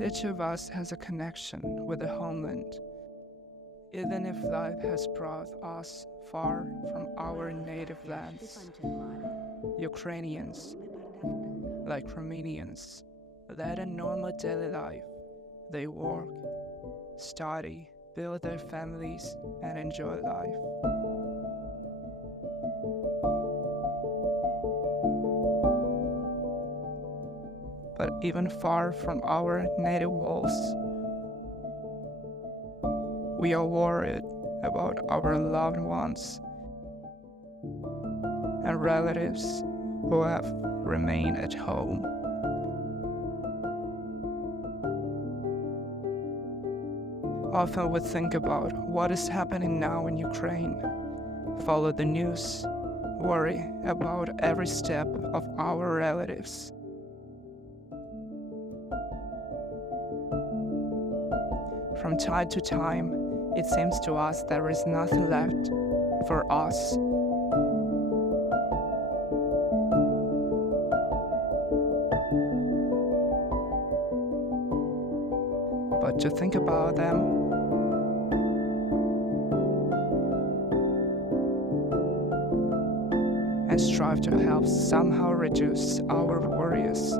Each of us has a connection with the homeland, even if life has brought us far from our native lands. Ukrainians, like Romanians, led a normal daily life. They work, study, build their families, and enjoy life. But even far from our native walls, we are worried about our loved ones and relatives who have remained at home. Often we think about what is happening now in Ukraine, follow the news, worry about every step of our relatives. From time to time, it seems to us there is nothing left for us. But to think about them and strive to help somehow reduce our worries.